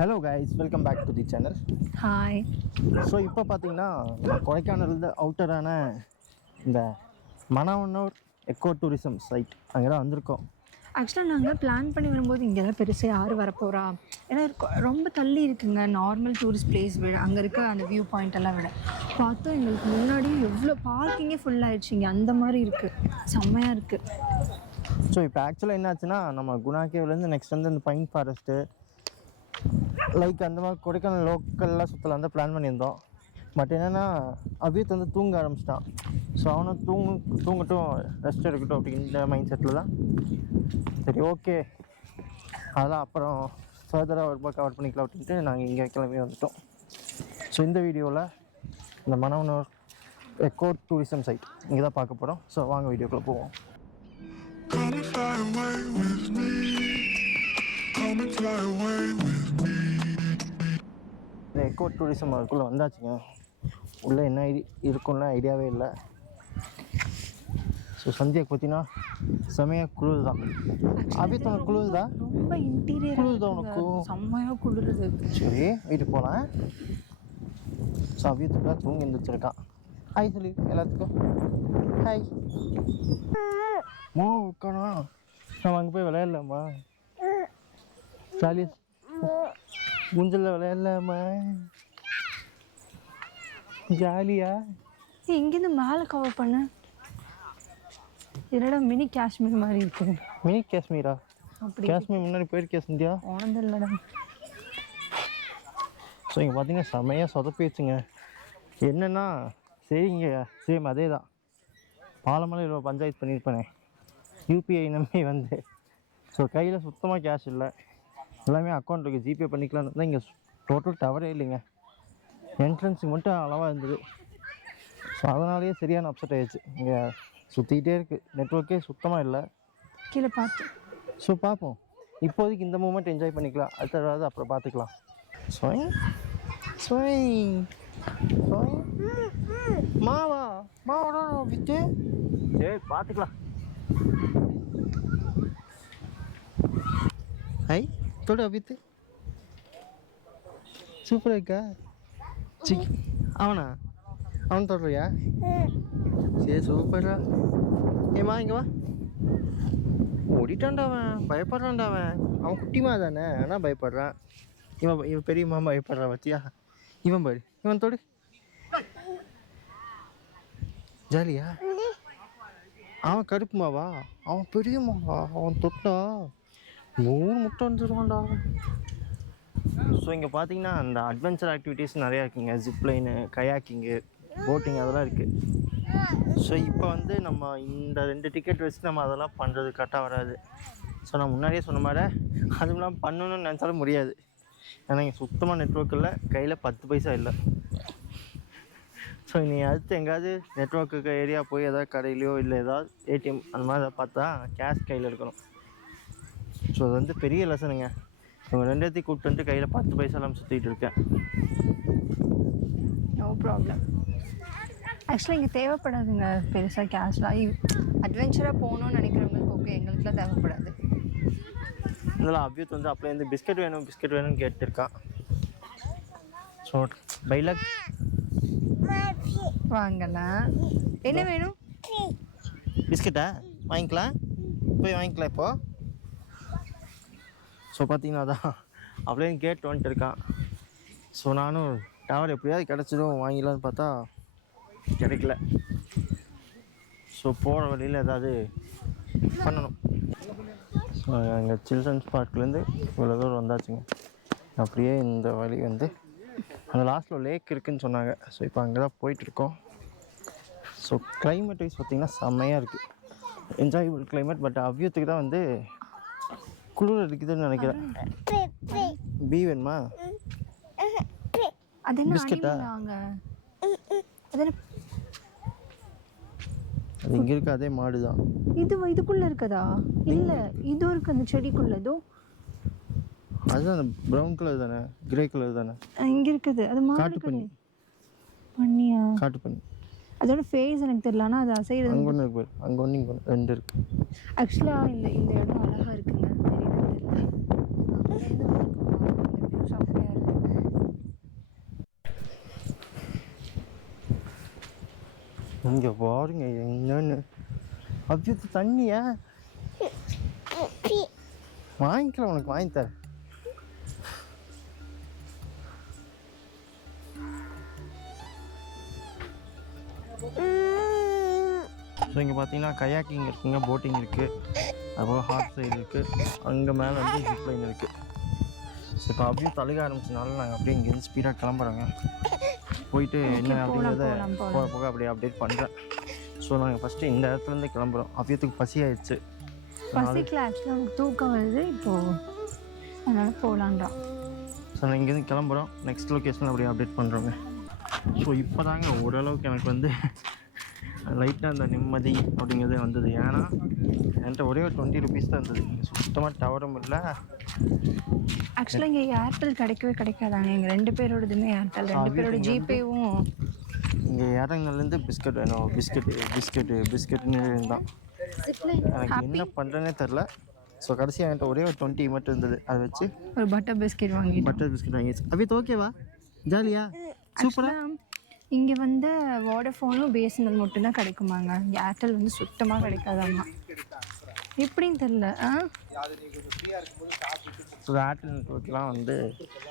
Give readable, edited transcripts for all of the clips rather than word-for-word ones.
Hello guys, welcome back to the channel. Hi. So இப்போ பார்த்தீங்கன்னா கொடைக்கானல் அவுட்டரான இந்த மணவனூர் எக்கோ டூரிசம் சைட் அங்கே தான் வந்திருக்கோம். ஆக்சுவலாக நாங்கள் பிளான் பண்ணி வரும்போது இங்கெல்லாம் பெருசாக யார் வரப்போகிறா, ஏன்னா ரொம்ப தள்ளி இருக்குங்க நார்மல் டூரிஸ்ட் பிளேஸ் விட, அங்கே இருக்க அந்த வியூ பாயிண்ட் எல்லாம் விட. பார்த்தோம் எங்களுக்கு முன்னாடி எவ்வளோ பார்க்கிங்கே ஃபுல் ஆகிடுச்சு, இங்கே அந்த மாதிரி இருக்குது, செம்மையாக இருக்குது. ஸோ இப்போ ஆக்சுவலாக என்னாச்சுன்னா, நம்ம குணா கேவ்லேருந்து நெக்ஸ்ட் வந்து இந்த பைன் ஃபாரஸ்ட்டு லைக் அந்த மாதிரி கொடைக்கானல் லோக்கல்லாம் சுற்றலாம் தான் பிளான் பண்ணியிருந்தோம். பட் என்னென்னா அபியத் வந்து தூங்க ஆரம்பிச்சிட்டான். ஸோ அவனை தூங்கட்டும் ரெஸ்ட் எடுக்கட்டும் அப்படிங்கிற மைண்ட் செட்டில் தான் சரி ஓகே அதெல்லாம் அப்புறம் ஃபர்தராக ஒரு ரூபாய் கவர் பண்ணிக்கலாம் அப்படின்ட்டு நாங்கள் இங்கே கிளம்பி வந்துட்டோம். ஸோ இந்த வீடியோவில் இந்த மணவனூர் எக்கோ டூரிசம் சைட் இங்கே தான் பார்க்க போகிறோம். ஸோ வாங்க வீடியோக்குள்ளே போவோம். இந்த எக்கோ டூரிசம் அதுக்குள்ளே வந்தாச்சுங்க. உள்ளே என்ன இருக்கும்னா ஐடியாவே இல்லை. ஸோ சந்தியாக்கு பார்த்தீங்கன்னா செமையாக குளிர் தான். அபித் உனக்கு குளிர் தான், ரொம்ப இன்டீரியர் குளிர் தான் உனக்கு, செம்மையாக குளிருது. சரி வீட்டுக்கு போகலாம். ஸோ அபியத்துக்காக தூங்கி எழுந்திரிச்சிருக்கான். ஹாய் சொல்லி எல்லாத்துக்கும் ஹாய். உட்கானா நம்ம அங்கே போய் விளையாடலாமா? ஜாலியாக ஊஞ்சலில் விளையாடலாமா? ஜாலியா? இங்கேருந்து மேலே கவர் பண்ண என்னடா மினி காஷ்மீர் மாதிரி இருக்குது. மினி காஷ்மீரா? அப்படி காஷ்மீர் முன்னாடி போயிருக்கேன் சந்தியா. ஆனது இல்லைடா. ஸோ இங்கே பார்த்தீங்கன்னா செமையாக சொதப்பிடுச்சுங்க. என்னென்னா சரிங்க சேம் அதே தான். பாலமலை இவ்வளோ பஞ்சாயத்து பண்ணியிருப்பேனே யூபிஐ நம்பி வந்து. ஸோ கையில் சுத்தமாக கேஷ் இல்லை, எல்லாமே அக்கௌண்ட் இருக்குது, ஜிபே பண்ணிக்கலான்னு தான். இங்கே டோட்டல் டவரே இல்லைங்க, என்ட்ரன்ஸுக்கு மட்டும் அளவாக இருந்தது. ஸோ அதனாலேயே சரியான அப்செட் ஆகிடுச்சு. இங்கே சுற்றிக்கிட்டே இருக்குது, நெட்ஒர்க்கே சுத்தமாக இல்லை. கீழே பார்த்து ஸோ பார்ப்போம், இப்போதைக்கு இந்த மூமெண்ட் என்ஜாய் பண்ணிக்கலாம், அடுத்தது அப்புறம் பார்த்துக்கலாம். ஸ்வைங் ஸ்வைங் ஸ்வைங் மாவா வித்து சரி பார்த்துக்கலாம். ஹை தொடு அபித்து, சூப்பராக இருக்கா? அவன் தொடுறியா? சரி சூப்பரா. ஏம்மா இங்கே வா. ஓடிட்டான்டா அவன், பயப்படுறான்டா அவன் குட்டிமா தானே ஆனால் பயப்படுறான். இவன் பெரியம்மா பயப்படுறான் பத்தியா? இவன் பாரு, இவன் தொடு. ஜாலியா? அவன் கருப்புமாவா? அவன் பெரியம்மாவா? அவன் தொட்டா 3 முட்டை வந்துடுவான்டா. ஸோ இங்கே பார்த்தீங்கன்னா அந்த அட்வென்ச்சர் ஆக்டிவிட்டீஸ் நிறையா இருக்குங்க. ஜிப்லைனு, கயாக்கிங்கு, போட்டிங் அதெல்லாம் இருக்குது. ஸோ இப்போ வந்து நம்ம இந்த 2 டிக்கெட் வச்சு நம்ம அதெல்லாம் பண்ணுறது கரெக்டாக வராது. ஸோ நான் முன்னாடியே சொன்ன மாதிரி அதுவும் இல்லாமல் பண்ணணும்னு நினச்சாலும் முடியாது. ஏன்னா இங்கே சுத்தமாக நெட்ஒர்க் இல்லை, கையில் 10 பைசா இல்லை. ஸோ நீ அடுத்து எங்கேயாவது நெட்ஒர்க்கு ஏரியா போய் ஏதாவது கடையிலையோ இல்லை ஏதாவது ஏடிஎம் அந்த மாதிரி ஏதாவது பார்த்தா கேஷ் கையில் இருக்கணும். ஸோ அது வந்து பெரிய லெசனுங்க. இவங்க 2 கூப்பிட்டு வந்துட்டு கையில் 10 பைசாலாம் சுற்றிட்டு இருக்கேன். No problem. ஆக்சுவலாக இங்கே தேவைப்படாதுங்க பெருசாக கேஷ்லாம். அட்வென்ச்சராக போகணுன்னு நினைக்கிறவங்களுக்கு ஓகே, எங்களுக்குலாம் தேவைப்படாது. இதெல்லாம் அபியூத் வந்து அப்படியே வந்து பிஸ்கட் வேணும்னு கேட்டுருக்கான். ஸோ பைலக் வாங்கலாம். என்ன வேணும்? பிஸ்கட்டா வாங்கிக்கலாம், போய் வாங்கிக்கலாம் இப்போது. ஸோ பார்த்தீங்கன்னா அதான் அப்படியே கேட்டு வந்துட்டு இருக்கான். ஸோ நானும் டவர் எப்படியாவது கிடச்சிடும் வாங்கிடலான்னு பார்த்தா கிடைக்கல. ஸோ போகிற வழியில் ஏதாவது பண்ணணும். ஸோ எங்கள் சில்ட்ரன்ஸ் பார்க்லேருந்து இவ்வளோ தூரம் வந்தாச்சுங்க. அப்படியே இந்த வழி வந்து அந்த லாஸ்ட்டில் லேக் இருக்குதுன்னு சொன்னாங்க. ஸோ இப்போ அங்கே தான் போயிட்டுருக்கோம். ஸோ கிளைமேட் வைஸ் பார்த்திங்கன்னா செம்மையாக இருக்குது, என்ஜாயபிள் கிளைமேட். பட் அவ்வியத்துக்கு தான் வந்து குளிர் அடிக்குதுன்னு நினைக்கிறேன். பீ வேணுமா? பிஸ்கட்டா? அது இங்கே இருக்க அதே மாடு தான். இதுக்குள்ளே இருக்குதா? இல்லை இதுவும் இருக்குது அந்த செடிக்குள்ளதோ. அதுதான் அந்த ப்ரௌன் கலர் தானே, கிரே கலர் தானே இங்கே இருக்குது. அது காட்டு பண்ணி. பண்ணியா? காட்டு பண்ணி. அதோட ஃபேஸ் எனக்கு தெரியல, ஆனால் அது அசைகிறது. அங்கே ஒன்று இருக்கு, அங்கே ஒன்று இங்கே 2 இருக்குது. ஆக்சுவலாக இந்த இடம் அழகாக இருக்குங்க. தெரியல இங்கே பாருங்க என்னன்னு அபியூத்து தண்ணியா வாங்கிக்கலாம், உனக்கு வாங்கி தரேன். ஸோ இங்கே பார்த்தீங்கன்னா கயாக்கிங் இருக்குங்க, போட்டிங் இருக்குது, அதுபோல் ஹார்ஸ் ரைடு இருக்குது, அங்கே மேலே வந்து ஜிப்லைன் இருக்குது. ஸோ இப்போ அப்படியே தழுக ஆரம்பிச்சனால நாங்கள் அப்படியே இங்கேருந்து ஸ்பீடாக கிளம்புறோங்க. போயிட்டு என்ன அப்படிங்கிறத போக போக அப்படியே அப்டேட் பண்ணுறேன். ஸோ நாங்கள் ஃபஸ்ட்டு இந்த இடத்துலேருந்து கிளம்புறோம். அபியத்துக்கு பசி ஆயிடுச்சு, பசிக்கல, ஆக்சுவலாக எனக்கு தூக்கம் வருது இப்போது, அதனால் போகலான்டா. ஸோ நான் இங்கேருந்து கிளம்புறோம், நெக்ஸ்ட் லொக்கேஷனில் அப்படியே அப்டேட் பண்ணுறோங்க. ஸோ இப்போ தாங்க ஓரளவுக்கு எனக்கு வந்து லைட்டாக அந்த நிம்மதி அப்படிங்கிறதே வந்தது. ஏன்னா என்கிட்ட ஒரே ஒரு 20 ருபீஸ் தான் இருந்தது, சுத்தமாக டவரும் இல்லை. ஆக்சுவலாக இங்கே ஏர்டெல் கிடைக்கவே கிடைக்காதாங்க, எங்கள் 2 பேரோடதுமே ஏர்டெல், 2 பேரோட ஜிபேவும். இங்கே இறங்கினதுலேருந்து பிஸ்கட் வேணும், பிஸ்கட்டுன்னு இருந்தான். எனக்கு என்ன பண்ணுறேன்னே தெரில. ஸோ கடைசியாக என்கிட்ட ஒரே ஒரு 20 மட்டும் இருந்தது, அதை வச்சு ஒரு பட்டர் பிஸ்கெட் வாங்கிடுச்சு. அபித் ஓகேவா, ஜாலியா, சூப்பராக. இங்கே வந்து வோடஃபோனும் பிஎஸ்என்எல் மட்டும்தான் கிடைக்குமாங்க, ஏர்டெல் வந்து சுத்தமாக கிடைக்காதாம்மா, எப்படின்னு தெரில. ஸோ ஏர்டெல் நெட்ஒர்க்லாம் வந்து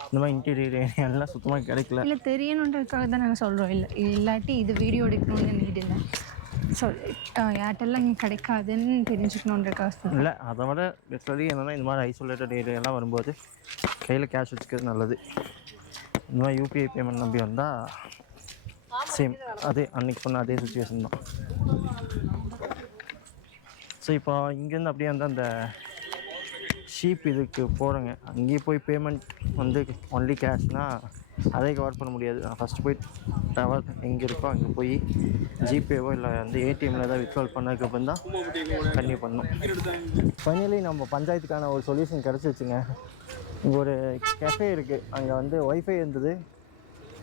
இந்த மாதிரி இன்டீரியர் ஏரியாலாம் சுத்தமாக கிடைக்கல. இல்லை தெரியணுன்றதுக்காக தான் நாங்கள் சொல்கிறோம், இல்லை இல்லாட்டி இது வீடியோ எடுக்கணும்னு நீட் இல்லை. ஸோ ஏர்டெல்லாம் இங்கே கிடைக்காதுன்னு தெரிஞ்சுக்கணுன்றதுக்காக இல்லை. அதை விட லிட்டரலி என்னென்னா இந்த மாதிரி ஐசோலேட்டட் ஏரியாலாம் வரும்போது கையில் கேஷ் வச்சுக்கிறது நல்லது. இந்த மாதிரி யூபிஐ பேமெண்ட் நம்பி வந்தால் சேம் அதே அன்றைக்கி சொன்ன அதே சுச்சுவேஷன் தான். ஸோ இப்போ இங்கேருந்து அப்படியே வந்து அந்த ஷீப் இதுக்கு போகிறேங்க. அங்கேயே போய் பேமெண்ட் வந்து ஒன்லி கேஷ்னால் அதே கவர் பண்ண முடியாது. நான் ஃபஸ்ட்டு போய் டவர் எங்கே இருக்கோ அங்கே போய் ஜிபேவோ இல்லை வந்து ஏடிஎம்மில் ஏதாவது வித்ட்ரால் பண்ணதுக்கப்புறம் தான் கன்டினியூ பண்ணணும். ஃபைனலி நம்ம பஞ்சாயத்துக்கான ஒரு சொல்யூஷன் கிடச்சிருச்சுங்க. இங்கே ஒரு கெஃபே இருக்குது, அங்கே வந்து ஒய்ஃபை இருந்தது.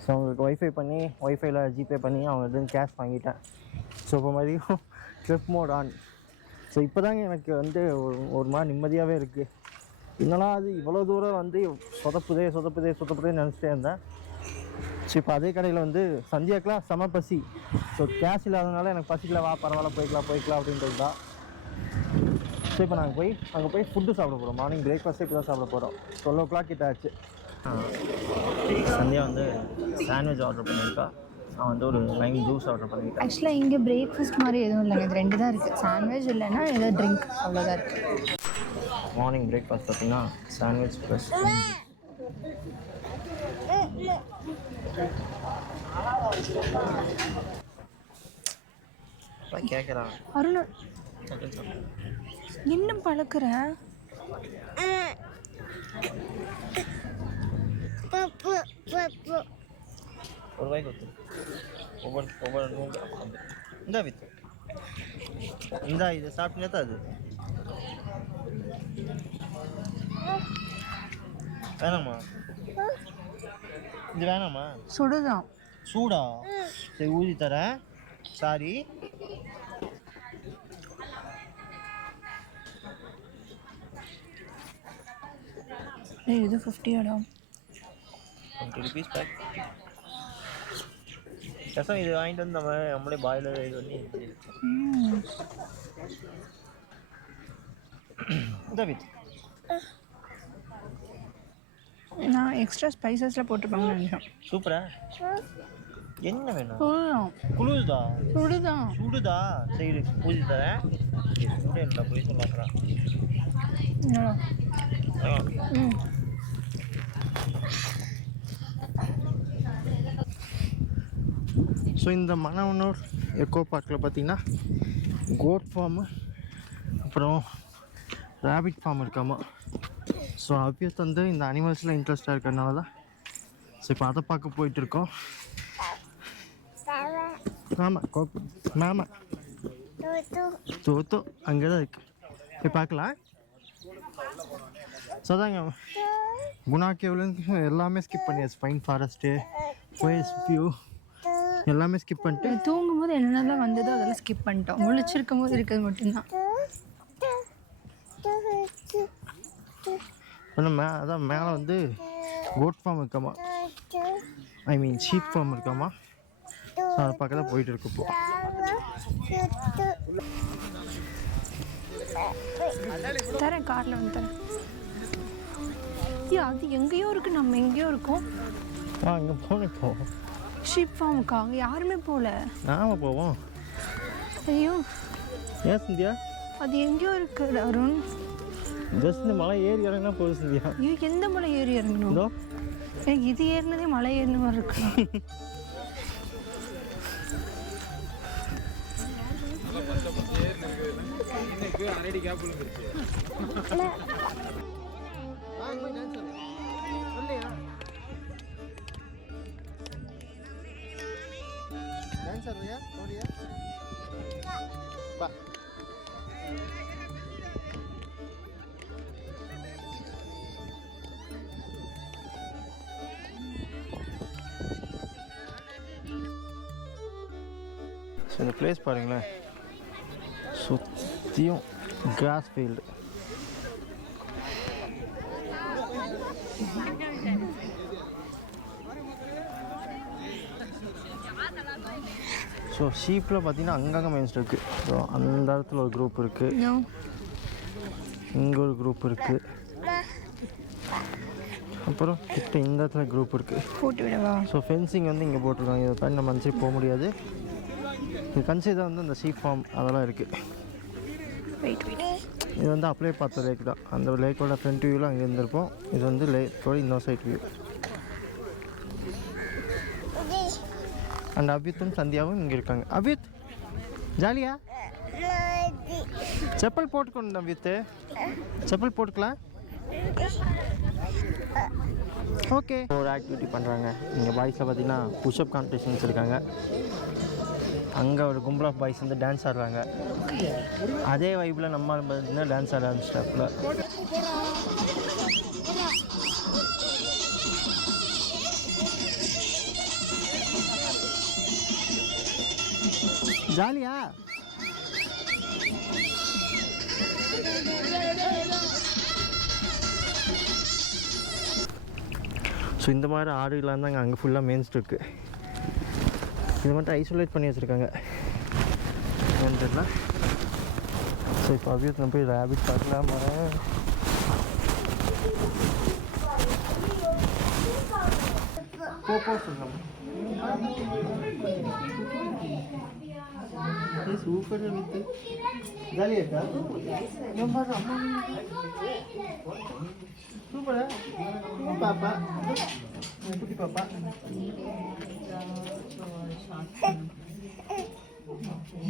ஸோ அவங்களுக்கு ஒய்ஃபை பண்ணி ஒய்ஃபைல ஜிபே பண்ணி அவங்க வந்து கேஷ் வாங்கிட்டேன். ஸோ இப்போ மறுபடியும் ட்ரிப் மோட் ஆன். ஸோ இப்போ தாங்க எனக்கு வந்து ஒரு மாதிரி நிம்மதியாகவே இருக்குது. என்னன்னா அது இவ்வளோ தூரம் வந்து சொதப்புதே நினச்சிட்டே இருந்தேன். ஸோ இப்போ அதே கடையில் வந்து சந்தியாக்கெலாம் செம பசி. ஸோ கேஷ் இல்லாததுனால எனக்கு பசிக்கல, வா பரவாயில்ல போய்க்கலாம் அப்படின்றது தான். ஸோ இப்போ நாங்கள் அங்கே போய் ஃபுட்டு சாப்பிட போகிறோம். மார்னிங் பிரேக்ஃபாஸ்ட்டே இப்போ தான் சாப்பிட போகிறோம். 12 o'clock கிட்ட ஆச்சு. சந்தியா வந்து சாண்ட்விச் ஆர்டர் பண்ணியிருக்கா, நான் வந்து ஒரு லைம் ஜூஸ் ஆர்டர் பண்ணியிருக்கேன். ஆக்சுவலாக இங்கே பிரேக்ஃபாஸ்ட் மாதிரி எதுவும் இல்லைங்க, இது 2 தான் இருக்குது, சாண்ட்விச் இல்லைன்னா ஏதோ ட்ரிங்க், அவ்வளோதான் இருக்குது. மார்னிங் பிரேக்ஃபாஸ்ட் பார்த்தீங்கன்னா சாண்ட்விச் ப்ளஸ் கேட்குறான். அருண் என்ன பழக்கிற? ஒரு வாய்க்கு ஒத்து ஒவ்வொரு நூல் இந்த வித்து இந்த இதை சாப்பிட்டே தான் அது வேணாமா, இது வேணாமா? சுடுதான். சூடா? சரி ஊதி தரேன். சாரி. இது 50 20 ருபீஸ் பேக். கசம் இது வாங்கிட்டு வந்து நம்மளே பாயிலர் இது பண்ணி இந்த வித் நான் எக்ஸ்ட்ரா ஸ்பைசஸில் போட்டுருப்பாங்கன்னு நினைச்சேன். சூப்பரா. என்ன வேணும்? குளிருதா? சுடுதா? சரி ஊதி தரேன். சுடு என்ன போய் சொல்லுறேன். ஸோ இந்த மணவனூர் எக்கோ பார்க்கில் பார்த்தீங்கன்னா கோட் ஃபார்மு அப்புறம் ரேபிட் ஃபார்ம் இருக்காமா. ஸோ அபியஸ் வந்து இந்த அனிமல்ஸில் இன்ட்ரெஸ்டாக இருக்கிறதுனால தான் ஸோ இப்போ அதை பார்க்க போயிட்டுருக்கோம். ஆமாம் மாமா தோத்தோ அங்கே தான் இருக்குது, போய் பார்க்கலாம். ஸோ அதாங்க குணா கேவ்லேருந்து எல்லாமே ஸ்கிப் பண்ணியாச்சு. பைன் ஃபாரஸ்ட்டு, ஃபோயஸ் வியூ எல்லாமே ஸ்கிப் பண்ணிட்டு தூங்கும்போது என்னென்னலாம் வந்ததோ அதெல்லாம் ஸ்கிப் பண்ணிட்டோம். முழிச்சிருக்கும் போது இருக்கிறது மட்டும்தான். அதான் மேலே வந்து கோட் ஃபார்ம் இருக்காமா, ஐ மீன் ஷீப் ஃபார்ம் இருக்காமா. ஸோ அது பக்கத்தில் போயிட்டு இருக்கு இப்போ. தரேன், காரில் வந்து தரேன். ஐயோ, அது எங்கேயோ இருக்குது, நம்ம எங்கேயோ இருக்கோம். அங்கே போனேன் இப்போ. ஷீப் ஃபார்முக்கா? அங்கே யாருமே போகல. நாம போவோம். ஐயோ ஏன் சிந்தியா? அது எங்கேயோ இருக்கு அருண். ஜஸ்ட் இந்த மலை ஏறி இறங்கினா போதும் சிந்தியா. ஐயோ, எந்த மலை ஏறி இறங்கணும்? எனக்கு இது ஏறினதே மலை ஏறின மாதிரி இருக்கு. இந்த பிளேஸ் பாருங்களேன், சுற்றியும் கிராஸ் ஃபீல்டு. ஸோ ஷீப்பில் பார்த்தீங்கன்னா அங்கங்கே மெயின்ஸ் இருக்குது. ஸோ அந்த இடத்துல ஒரு குரூப் இருக்குது, இங்கே ஒரு குரூப் இருக்குது, அப்புறம் கிட்ட இந்த இடத்துல குரூப் இருக்குது. போட்டு விடவா? ஸோ ஃபென்சிங் வந்து இங்கே போட்டிருக்காங்க. இதை தாண்டி நம்ம அனுப்பிச்சு போக முடியாது. இது கன்சிடர் வந்து அந்த ஷீப் ஃபார்ம் அதெல்லாம் இருக்குது. இது வந்து அப்படியே பார்த்த லேக் தான். அந்த லேக்கோட ஃப்ரண்ட் வியூவில் அங்கே இருந்திருப்போம். இது வந்து லேக்கோட இன்னொரு சைட் வியூ. அண்ட் அபித்தும் சந்தியாவும் இங்கே இருக்காங்க. அபித் ஜாலியா? செப்பல் போட்டுக்கணும் அபித்து, செப்பல் போட்டுக்கலாம். ஓகே, ஒரு ஆக்டிவிட்டி பண்ணுறாங்க இங்கே. பாய்ஸில் பார்த்தீங்கன்னா புஷ்அப் காம்படிஷன்ஸ் இருக்காங்க. அங்கே ஒரு கும்பல் ஆஃப் பாய்ஸ் வந்து டான்ஸ் ஆடுறாங்க. அதே வைப்பில் நம்ம பார்த்தீங்கன்னா டான்ஸ் ஆட ஆரம்பிச்சிட்டாப்புல. ஜாலியா? ஸோ இந்த மாதிரி ஆடுகளாக இருந்தாங்க அங்கே ஃபுல்லாக மெயின்ஸ் இருக்குது. இது மட்டும் ஐசோலேட் பண்ணி வச்சுருக்காங்க என்னன்னு தெரியல. ஸோ இப்போ அபியத்தில் போய் ரேபிட் பார்க்கலாமா? போ சொல்லலாம். சூப்பர் அபித்து, ஜாலியாக இருக்கா? சூப்பரா பாப்பா, குட்டி பாப்பா.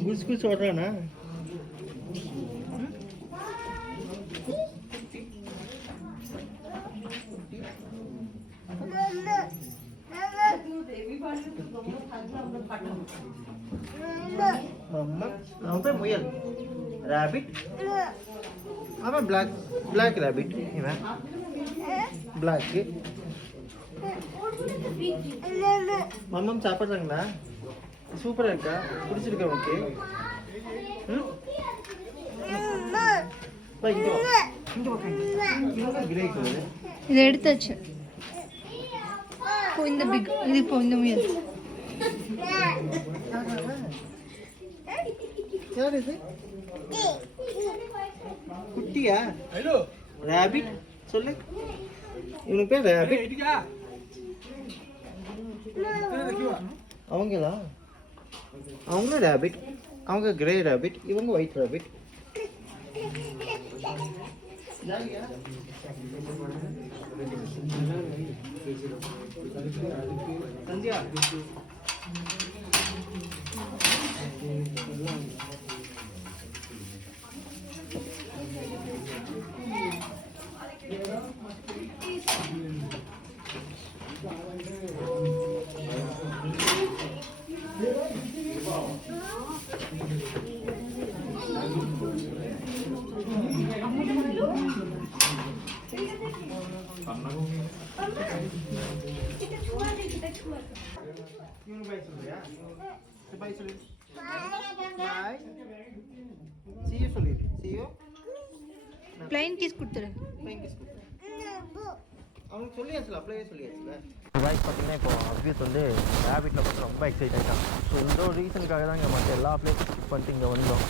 குடிச்சு குடிச்சு ஓடுறானா? அவன் பேர் முயல். ரேபிட். அவன் பிளாக் ரேபிட். இவன் பிளாக்கு. மம்மம் சாப்பிட்றாங்களா? சூப்பராக இருக்கா? பிடிச்சிருக்கா உனக்கு? இதை எடுத்தாச்சு. இப்போ இந்த பிக், இது இப்போ இந்த முயல். யார் இது? குட்டியா? ரேபிட் சொல்லு. இவனுக்கு பேர் ரேபிட். அவங்களா? அவங்களும் ரேபிட். அவங்க கிரே ரேபிட், இவங்க ஒயிட் ரேபிட். சந்தியா bye சொல்றியா? bye சொல்லு. bye. see you சொல்லு. see you. plain kiss கொடுத்துரு. plain kiss கொடுத்துரு. அவனுக்கு சொல்லியாச்சுல, அப்படியே சொல்லியாச்சுல. வாய்ஸ் பார்த்தீங்கன்னா இப்போ அபியூத் வந்து ரேபிட்டில் பார்த்து ரொம்ப எக்ஸைட் ஆகிட்டான். ஸோ இந்த ஒரு ரீசனுக்காக தான் இங்கே மற்ற எல்லா பிளேஸும் ஸ்கிப் பண்ணிட்டு இங்கே வந்தோம்.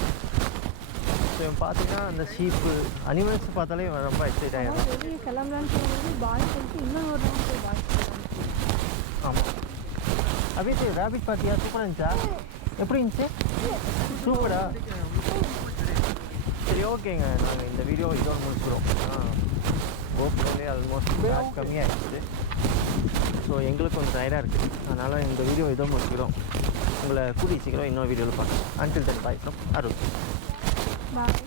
ஸோ இவன் பார்த்தீங்கன்னா அந்த ஷீப்பு அனிமல்ஸ் பார்த்தாலே இவன் ரொம்ப எக்ஸைட் ஆகிடும். வெளியே கிளம்பலான்னு சொல்லும்போது பாய் சொல்லிட்டு இன்னொரு ஒரு ரவுண்ட் போய் பாய் ஆமாம். அபியூத் ரேபிட் பார்த்தியா? சூப்பராக இருந்துச்சா? எப்படி இருந்துச்சு? சூப்பரா? சரி ஓகேங்க, நாங்கள் இந்த வீடியோ இதோடு முடிச்சுக்கிறோம். ஓகே ஆல்மோஸ்ட் பேக் கம்மியாகிடுச்சு. ஸோ எங்களுக்கு கொஞ்சம் டயர்டாக இருக்குது, அதனால் இந்த வீடியோ இதோடு முடிச்சுக்கிறோம். உங்களை கூடி சீக்கிரம் இன்னொரு வீடியோவில் பார்க்கலாம். Until than bye from Arul. Bye.